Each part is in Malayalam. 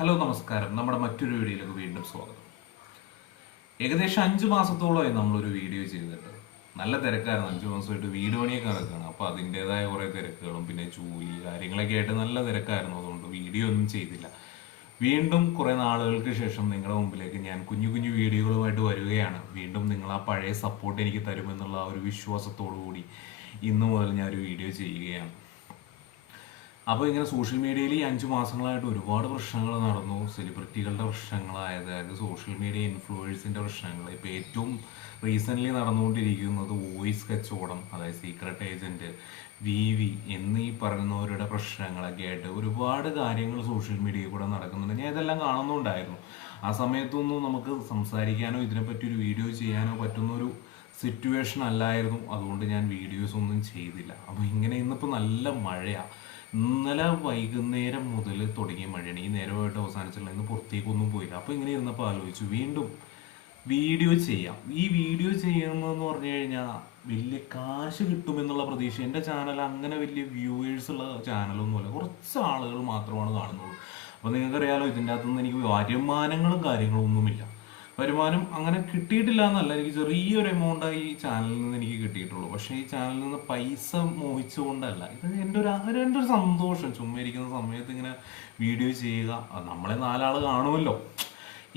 ഹലോ നമസ്കാരം. നമ്മുടെ മറ്റൊരു വീഡിയോയിലേക്ക് വീണ്ടും സ്വാഗതം. ഏകദേശം 5 മാസത്തോളമായി നമ്മളൊരു വീഡിയോ ചെയ്തിട്ട് നല്ല തിരക്കായിരുന്നു. 5 മാസമായിട്ട് വീട് പണിയൊക്കെ നടക്കുകയാണ്. അപ്പോൾ അതിൻ്റെതായ കുറേ തിരക്കുകളും പിന്നെ ജോലി കാര്യങ്ങളൊക്കെ ആയിട്ട് നല്ല തിരക്കായിരുന്നു. അതുകൊണ്ട് വീഡിയോ ഒന്നും ചെയ്തില്ല. വീണ്ടും കുറേ നാളുകൾക്ക് ശേഷം നിങ്ങളുടെ മുമ്പിലേക്ക് ഞാൻ കുഞ്ഞു കുഞ്ഞു വീഡിയോകളുമായിട്ട് വരികയാണ്. വീണ്ടും നിങ്ങൾ ആ പഴയ സപ്പോർട്ട് എനിക്ക് തരുമെന്നുള്ള ആ ഒരു വിശ്വാസത്തോടു കൂടി ഇന്നു മുതൽ ഞാൻ ഒരു വീഡിയോ ചെയ്യുകയാണ്. അപ്പോൾ ഇങ്ങനെ സോഷ്യൽ മീഡിയയിൽ ഈ 5 മാസങ്ങളായിട്ട് ഒരുപാട് പ്രശ്നങ്ങൾ നടന്നു. സെലിബ്രിറ്റികളുടെ പ്രശ്നങ്ങൾ, അതായത് സോഷ്യൽ മീഡിയ ഇൻഫ്ലുവൻസിൻ്റെ പ്രശ്നങ്ങൾ. ഇപ്പോൾ ഏറ്റവും റീസെൻ്റ്ലി നടന്നുകൊണ്ടിരിക്കുന്നത് വോയിസ് കച്ചവടം, അതായത് സീക്രട്ട് ഏജൻറ്റ്, വി എന്നീ പറയുന്നവരുടെ പ്രശ്നങ്ങളൊക്കെ ആയിട്ട് ഒരുപാട് കാര്യങ്ങൾ സോഷ്യൽ മീഡിയയിൽ കൂടെ നടക്കുന്നുണ്ട്. ഞാൻ ഇതെല്ലാം കാണുന്നുണ്ടായിരുന്നു. ആ സമയത്തൊന്നും നമുക്ക് സംസാരിക്കാനോ ഇതിനെപ്പറ്റി ഒരു വീഡിയോ ചെയ്യാനോ പറ്റുന്നൊരു സിറ്റുവേഷൻ അല്ലായിരുന്നു. അതുകൊണ്ട് ഞാൻ വീഡിയോസ് ഒന്നും ചെയ്തില്ല. അപ്പോൾ ഇങ്ങനെ ഇന്നിപ്പോൾ നല്ല മഴയാണ്. ഇന്നലെ വൈകുന്നേരം മുതൽ തുടങ്ങിയ മഴയാണ്. ഈ നേരമായിട്ട് അവസാനിച്ചില്ല. ഇന്ന് പുറത്തേക്കൊന്നും പോയില്ല. അപ്പോൾ ഇങ്ങനെ ഇരുന്നപ്പോൾ ആലോചിച്ചു വീണ്ടും വീഡിയോ ചെയ്യാം. ഈ വീഡിയോ ചെയ്യുന്നതെന്ന് പറഞ്ഞു കഴിഞ്ഞാൽ വലിയ കാശ് കിട്ടുമെന്നുള്ള പ്രതീക്ഷ. എൻ്റെ ചാനൽ അങ്ങനെ വലിയ വ്യൂവേഴ്സ് ഉള്ള ചാനലൊന്നുമല്ല. കുറച്ച് ആളുകൾ മാത്രമാണ് കാണുന്നത്. അപ്പോൾ നിങ്ങൾക്കറിയാലോ, ഇതിൻ്റെ അകത്തുനിന്ന് എനിക്ക് വരുമാനങ്ങളും കാര്യങ്ങളും ഒന്നുമില്ല. വരുമാനം അങ്ങനെ കിട്ടിയിട്ടില്ല എന്നല്ല, എനിക്ക് ചെറിയൊരു എമൗണ്ടായി ഈ ചാനലിൽ നിന്ന് എനിക്ക് കിട്ടിയിട്ടുള്ളൂ. പക്ഷേ ഈ ചാനലിൽ നിന്ന് പൈസ മോഹിച്ചുകൊണ്ടല്ല, ഇത് എൻ്റെ ഒരു സന്തോഷം. ചുമ്മാ ഇരിക്കുന്ന സമയത്ത് ഇങ്ങനെ വീഡിയോ ചെയ്യുക. നമ്മളെ 4 ആൾ കാണുമല്ലോ.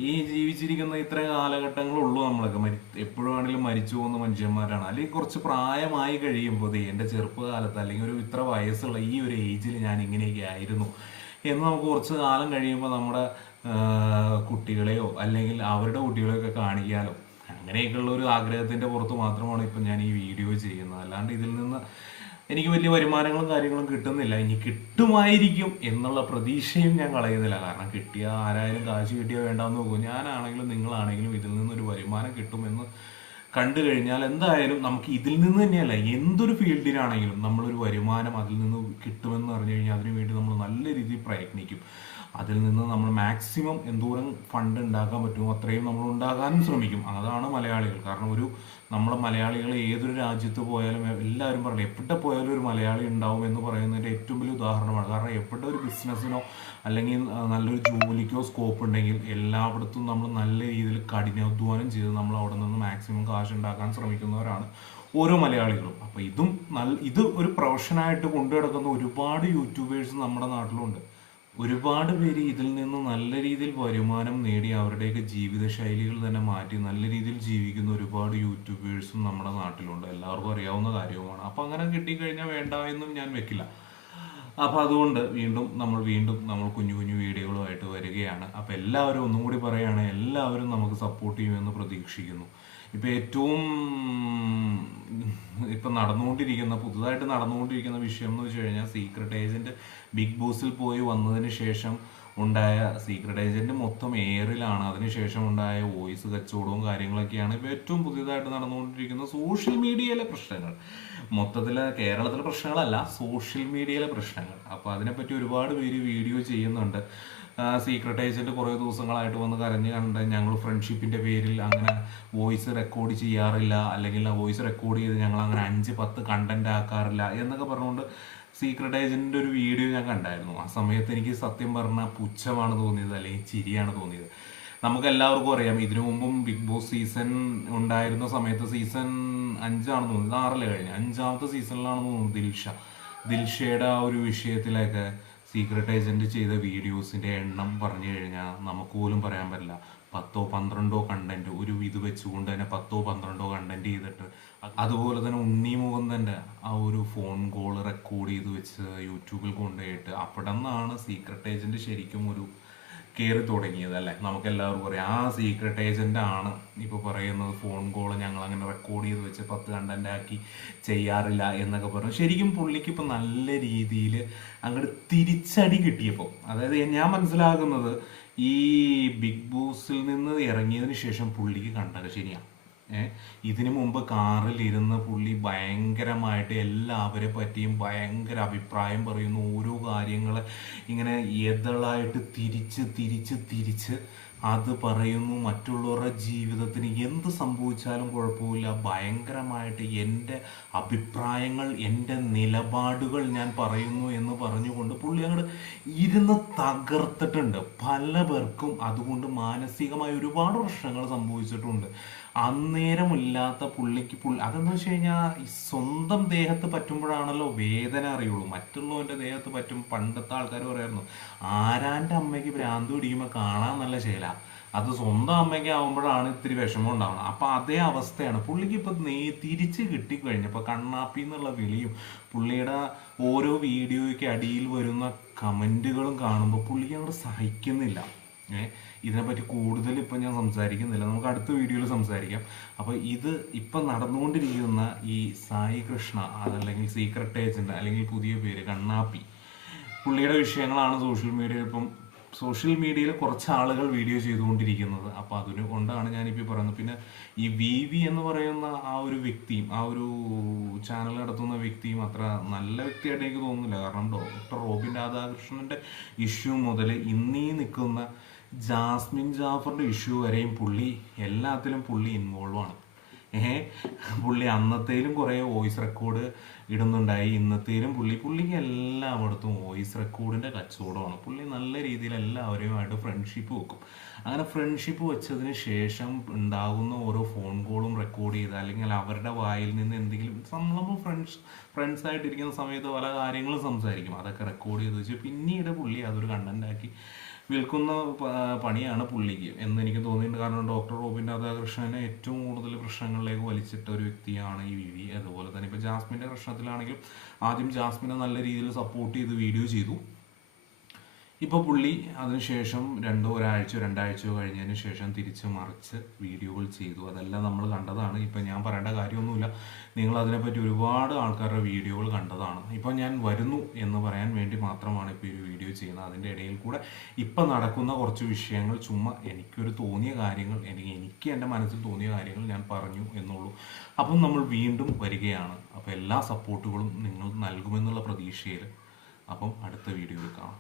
ഈ ജീവിച്ചിരിക്കുന്ന ഇത്ര കാലഘട്ടങ്ങളുള്ളൂ. നമ്മളൊക്കെ എപ്പോഴും ആണെങ്കിലും മരിച്ചു പോകുന്ന മനുഷ്യന്മാരാണ്. അല്ലെങ്കിൽ കുറച്ച് പ്രായമായി കഴിയുമ്പോൾ എൻ്റെ ചെറുപ്പകാലത്ത് അല്ലെങ്കിൽ ഒരു ഇത്ര വയസ്സുള്ള ഈ ഒരു ഏജിൽ ഞാൻ ഇങ്ങനെയൊക്കെ ആയിരുന്നു എന്ന് നമുക്ക് കുറച്ച് കാലം കഴിയുമ്പോൾ നമ്മുടെ കുട്ടികളെയോ അല്ലെങ്കിൽ അവരുടെ കുട്ടികളെയോ ഒക്കെ കാണിക്കാലോ. അങ്ങനെയൊക്കെയുള്ള ഒരു ആഗ്രഹത്തിൻ്റെ പുറത്ത് മാത്രമാണ് ഇപ്പം ഞാൻ ഈ വീഡിയോ ചെയ്യുന്നത്. അല്ലാണ്ട് ഇതിൽ നിന്ന് എനിക്ക് വലിയ വരുമാനങ്ങളും കാര്യങ്ങളും കിട്ടുന്നില്ല. ഇനി കിട്ടുമായിരിക്കും എന്നുള്ള പ്രതീക്ഷയും ഞാൻ കളയുന്നില്ല. കാരണം കിട്ടിയാൽ ആരായാലും കാശ് കിട്ടിയാൽ വേണ്ടാന്ന് നോക്കും. ഞാനാണെങ്കിലും നിങ്ങളാണെങ്കിലും ഇതിൽ നിന്നൊരു വരുമാനം കിട്ടുമെന്ന് കണ്ടു കഴിഞ്ഞാൽ എന്തായാലും നമുക്ക് ഇതിൽ നിന്ന് തന്നെയല്ല, എന്തൊരു ഫീൽഡിലാണെങ്കിലും നമ്മളൊരു വരുമാനം അതിൽ നിന്ന് കിട്ടുമെന്ന് പറഞ്ഞു കഴിഞ്ഞാൽ അതിനു വേണ്ടി നമ്മൾ നല്ല രീതിയിൽ പ്രയത്നിക്കും. അതിൽ നിന്ന് നമ്മൾ മാക്സിമം എന്തോരം ഫണ്ട് ഉണ്ടാക്കാൻ പറ്റുമോ അത്രയും നമ്മൾ ഉണ്ടാകാനും ശ്രമിക്കും. അതാണ് മലയാളികൾ. കാരണം നമ്മളെ മലയാളികൾ ഏതൊരു രാജ്യത്ത് പോയാലും എല്ലാവരും പറയും എവിടെ പോയാലും ഒരു മലയാളി ഉണ്ടാവും എന്ന് പറയുന്നതിൻ്റെ ഏറ്റവും വലിയ ഉദാഹരണമാണ്. കാരണം എവിടെ ഒരു ബിസിനസ്സിനോ അല്ലെങ്കിൽ നല്ലൊരു ജോലിക്കോ സ്കോപ്പ് ഉണ്ടെങ്കിൽ എല്ലായിടത്തും നമ്മൾ നല്ല രീതിയിൽ കഠിനാധ്വാനം ചെയ്ത് നമ്മൾ അവിടെ നിന്ന് മാക്സിമം കാശ് ഉണ്ടാക്കാൻ ശ്രമിക്കുന്നവരാണ് ഓരോ മലയാളികളും. അപ്പോൾ ഇത് ഒരു പ്രൊഫഷനായിട്ട് കൊണ്ടു നടക്കുന്ന ഒരുപാട് യൂട്യൂബേഴ്സ് നമ്മുടെ നാട്ടിലുണ്ട്. ഒരുപാട് പേര് ഇതിൽ നിന്ന് നല്ല രീതിയിൽ വരുമാനം നേടി അവരുടെയൊക്കെ ജീവിതശൈലികൾ തന്നെ മാറ്റി നല്ല രീതിയിൽ ജീവിക്കുന്ന ഒരുപാട് യൂട്യൂബേഴ്സും നമ്മുടെ നാട്ടിലുണ്ട്. എല്ലാവർക്കും അറിയാവുന്ന കാര്യവുമാണ്. അപ്പോൾ അങ്ങനെ കിട്ടിക്കഴിഞ്ഞാൽ വേണ്ട എന്നും ഞാൻ വെക്കില്ല. അപ്പോൾ അതുകൊണ്ട് വീണ്ടും നമ്മൾ കുഞ്ഞു കുഞ്ഞു വീഡിയോകളുമായിട്ട് വരികയാണ്. അപ്പോൾ എല്ലാവരും ഒന്നും കൂടി പറയുകയാണ്, എല്ലാവരും നമുക്ക് സപ്പോർട്ട് ചെയ്യുമെന്ന് പ്രതീക്ഷിക്കുന്നു. ഇപ്പം പുതുതായിട്ട് നടന്നുകൊണ്ടിരിക്കുന്ന വിഷയം എന്ന് വെച്ച് കഴിഞ്ഞാൽ സീക്രട്ട് ഏജൻറ്റ് ബിഗ് ബോസിൽ പോയി വന്നതിന് ശേഷം ഉണ്ടായ സീക്രട്ട് ഏജൻറ്റ് മൊത്തം എയറിലാണ്. അതിനുശേഷം ഉണ്ടായ വോയിസ് കച്ചവടവും കാര്യങ്ങളൊക്കെയാണ് ഇപ്പോൾ ഏറ്റവും പുതിയതായിട്ട് നടന്നുകൊണ്ടിരിക്കുന്ന സോഷ്യൽ മീഡിയയിലെ പ്രശ്നങ്ങൾ. മൊത്തത്തിൽ കേരളത്തിലെ പ്രശ്നങ്ങളല്ല, സോഷ്യൽ മീഡിയയിലെ പ്രശ്നങ്ങൾ. അപ്പോൾ അതിനെപ്പറ്റി ഒരുപാട് പേര് വീഡിയോ ചെയ്യുന്നുണ്ട്. സീക്രട്ട് ഏജൻറ്റ് കുറേ ദിവസങ്ങളായിട്ട് വന്ന് കരഞ്ഞ് കണ്ട് ഞങ്ങൾ ഫ്രണ്ട്ഷിപ്പിൻ്റെ പേരിൽ അങ്ങനെ വോയിസ് റെക്കോർഡ് ചെയ്യാറില്ല, അല്ലെങ്കിൽ ആ വോയിസ് റെക്കോർഡ് ചെയ്ത് ഞങ്ങൾ അങ്ങനെ 5-10 കണ്ടന്റ് ആക്കാറില്ല എന്നൊക്കെ പറഞ്ഞുകൊണ്ട് സീക്രട്ട് ഏജൻറ്റിൻ്റെ ഒരു വീഡിയോ ഞാൻ കണ്ടായിരുന്നു. ആ സമയത്ത് എനിക്ക് സത്യം പറഞ്ഞാൽ പുച്ഛമാണ് തോന്നിയത്, അല്ലെങ്കിൽ ചിരിയാണ് തോന്നിയത്. നമുക്ക് എല്ലാവർക്കും അറിയാം, ഇതിനു മുമ്പും ബിഗ് ബോസ് സീസൺ ഉണ്ടായിരുന്ന സമയത്ത് സീസൺ 5 തോന്നുന്നത്, 6 കഴിഞ്ഞ് 5ാമത്തെ സീസണിലാണെന്ന് തോന്നുന്നു, ദിൽഷയുടെ ആ ഒരു വിഷയത്തിലൊക്കെ സീക്രട്ട് ഏജൻറ്റ് ചെയ്ത വീഡിയോസിൻ്റെ എണ്ണം പറഞ്ഞു കഴിഞ്ഞാൽ നമുക്ക് പോലും പറയാൻ പറ്റില്ല. 10-12 കണ്ടന്റ് ഒരു ഇത് വെച്ചുകൊണ്ട് തന്നെ 10-12 കണ്ടന്റ് ചെയ്തിട്ട്, അതുപോലെ തന്നെ ഉണ്ണി മുകുന്ദൻ്റെ ആ ഒരു ഫോൺ കോൾ റെക്കോർഡ് ചെയ്ത് വെച്ച് യൂട്യൂബിൽ കൊണ്ടുപോയിട്ട് അവിടെ നിന്നാണ് സീക്രട്ട് ഏജൻറ്റ് ശരിക്കും ഒരു കയറി തുടങ്ങിയത് അല്ലേ. നമുക്ക് എല്ലാവർക്കും അറിയാം, ആ സീക്രട്ട് ഏജൻ്റ് ആണ് ഇപ്പോൾ പറയുന്നത് ഫോൺ കോൾ ഞങ്ങൾ അങ്ങനെ റെക്കോർഡ് ചെയ്ത് വെച്ച് 10 കണ്ടന്റ് ആക്കി ചെയ്യാറില്ല എന്നൊക്കെ പറഞ്ഞു. ശരിക്കും പുള്ളിക്ക് ഇപ്പം നല്ല രീതിയിൽ അങ്ങോട്ട് തിരിച്ചടി കിട്ടിയപ്പോൾ, അതായത് ഞാൻ മനസ്സിലാക്കുന്നത് ഈ ബിഗ് ബോസിൽ നിന്ന് ഇറങ്ങിയതിന് ശേഷം പുള്ളിക്ക് കണ്ടത് ശരിയാണ്. ഇതിനു മുമ്പ് കാറിലിരുന്ന് പുള്ളി ഭയങ്കരമായിട്ട് എല്ലാവരെ പറ്റിയും ഭയങ്കര അഭിപ്രായം പറയുന്നു. ഓരോ കാര്യങ്ങൾ ഇങ്ങനെ എതളായിട്ട് തിരിച്ച് തിരിച്ച് തിരിച്ച് അത് പറയുന്നു. മറ്റുള്ളവരുടെ ജീവിതത്തിന് എന്ത് സംഭവിച്ചാലും കുഴപ്പമില്ല, ഭയങ്കരമായിട്ട് എൻ്റെ അഭിപ്രായങ്ങൾ, എൻ്റെ നിലപാടുകൾ ഞാൻ പറയുന്നു എന്ന് പറഞ്ഞുകൊണ്ട് പുള്ളി അങ്ങോട്ട് ഇരുന്ന് തകർത്തിട്ടുണ്ട്. പല പേർക്കും അതുകൊണ്ട് മാനസികമായ ഒരുപാട് പ്രശ്നങ്ങൾ സംഭവിച്ചിട്ടുണ്ട്. അന്നേരമില്ലാത്ത പുള്ളിക്ക് അതെന്ന് വെച്ച് കഴിഞ്ഞാൽ ഈ സ്വന്തം ദേഹത്ത് പറ്റുമ്പോഴാണല്ലോ വേദന അറിയുള്ളൂ. മറ്റുള്ളവൻ്റെ ദേഹത്ത് പറ്റും. പണ്ടത്തെ ആൾക്കാർ പറയായിരുന്നു, ആരാൻ്റെ അമ്മയ്ക്ക് ഭ്രാന്ത് പിടിക്കുമ്പോൾ കാണാൻ നല്ല ശീല, അത് സ്വന്തം അമ്മയ്ക്ക് ആവുമ്പോഴാണ് ഇത്തിരി വിഷമം ഉണ്ടാവുന്നത്. അപ്പം അതേ അവസ്ഥയാണ് പുള്ളിക്ക് ഇപ്പം തിരിച്ച് കിട്ടിക്കഴിഞ്ഞപ്പോൾ കണ്ണാപ്പി എന്നുള്ള വിളിയും പുള്ളിയുടെ ഓരോ വീഡിയോയ്ക്ക് അടിയിൽ വരുന്ന കമൻറ്റുകളും കാണുമ്പോൾ പുള്ളിക്ക് അങ്ങോട്ട് സഹിക്കുന്നില്ല. ഇതിനെപ്പറ്റി കൂടുതൽ ഇപ്പം ഞാൻ സംസാരിക്കുന്നില്ല, നമുക്ക് അടുത്ത വീഡിയോയിൽ സംസാരിക്കാം. അപ്പോൾ ഇത് ഇപ്പം നടന്നുകൊണ്ടിരിക്കുന്ന ഈ സായി കൃഷ്ണ, അതല്ലെങ്കിൽ സീക്രട്ട് ഏജന്റ്, അല്ലെങ്കിൽ പുതിയ പേര് കണ്ണാപ്പി, പുള്ളിയുടെ വിഷയങ്ങളാണ് സോഷ്യൽ മീഡിയയിൽ കുറച്ച് ആളുകൾ വീഡിയോ ചെയ്തുകൊണ്ടിരിക്കുന്നത്. അപ്പോൾ അതിന് കൊണ്ടാണ് ഞാനിപ്പോൾ പറയുന്നത്. പിന്നെ ഈ വി എന്ന് പറയുന്ന ആ ഒരു വ്യക്തിയും, ആ ഒരു ചാനൽ നടത്തുന്ന വ്യക്തിയും അത്ര നല്ല വ്യക്തിയായിട്ട് എനിക്ക് തോന്നുന്നില്ല. കാരണം ഡോക്ടർ റോബിൻ രാധാകൃഷ്ണൻ്റെ ഇഷ്യൂ മുതൽ ഇന്നീ നിൽക്കുന്ന ജാസ്മിൻ ജാഫറിൻ്റെ ഇഷ്യൂ വരെയും എല്ലാത്തിലും പുള്ളി ഇൻവോൾവ് ആണ്. പുള്ളി അന്നത്തേലും കുറേ വോയിസ് റെക്കോർഡ് ഇടുന്നുണ്ടായി. ഇന്നത്തേലും പുള്ളിക്ക് എല്ലായിടത്തും വോയിസ് റെക്കോർഡിൻ്റെ കച്ചവടമാണ്. പുള്ളി നല്ല രീതിയിൽ എല്ലാവരെയുമായിട്ട് ഫ്രണ്ട്ഷിപ്പ് വെക്കും. അങ്ങനെ ഫ്രണ്ട്ഷിപ്പ് വെച്ചതിന് ശേഷം ഉണ്ടാകുന്ന ഓരോ ഫോൺ കോളും റെക്കോർഡ് ചെയ്ത്, അല്ലെങ്കിൽ അവരുടെ വായിൽ നിന്ന് എന്തെങ്കിലും നമ്മൾ ഫ്രണ്ട്സായിട്ടിരിക്കുന്ന സമയത്ത് പല കാര്യങ്ങളും സംസാരിക്കും, അതൊക്കെ റെക്കോർഡ് ചെയ്ത് വെച്ച് പിന്നീട് പുള്ളി അതൊരു കണ്ടൻ്റാക്കി വിൽക്കുന്ന പണിയാണ് പുള്ളിക്ക് എന്ന് എനിക്ക് തോന്നിയിട്ടുണ്ട്. കാരണം ഡോക്ടർ റോബിൻ രാധാകൃഷ്ണനെ ഏറ്റവും കൂടുതൽ പ്രശ്നങ്ങളിലേക്ക് വലിച്ചിട്ട ഒരു വ്യക്തിയാണ് ഈ വി. അതുപോലെ തന്നെ ഇപ്പോൾ ജാസ്മിൻ്റെ പ്രശ്നത്തിലാണെങ്കിലും ആദ്യം ജാസ്മിനെ നല്ല രീതിയിൽ സപ്പോർട്ട് ചെയ്ത് വീഡിയോ ചെയ്തു. ഇപ്പോൾ പുള്ളി അതിനുശേഷം രണ്ടാഴ്ചയോ കഴിഞ്ഞതിന് ശേഷം തിരിച്ച് മറിച്ച് വീഡിയോകൾ ചെയ്തു. അതെല്ലാം നമ്മൾ കണ്ടതാണ്. ഇപ്പം ഞാൻ പറയേണ്ട കാര്യമൊന്നുമില്ല, നിങ്ങൾ അതിനെപ്പറ്റി ഒരുപാട് ആൾക്കാരുടെ വീഡിയോകൾ കണ്ടതാണ്. ഇപ്പം ഞാൻ വരുന്നു എന്ന് പറയാൻ വേണ്ടി മാത്രമാണ് ഇപ്പോൾ ഈ വീഡിയോ ചെയ്യുന്നത്. അതിൻ്റെ ഇടയിൽ കൂടെ ഇപ്പം നടക്കുന്ന കുറച്ച് വിഷയങ്ങൾ ചുമ്മാ എനിക്കൊരു തോന്നിയ കാര്യങ്ങൾ, എനിക്ക് എൻ്റെ മനസ്സിൽ തോന്നിയ കാര്യങ്ങൾ ഞാൻ പറഞ്ഞു എന്നുള്ളൂ. അപ്പം നമ്മൾ വീണ്ടും വരികയാണ്. അപ്പോൾ എല്ലാ സപ്പോർട്ടുകളും നിങ്ങൾ നൽകുമെന്നുള്ള പ്രതീക്ഷയിൽ അപ്പം അടുത്ത വീഡിയോയിൽ കാണാം.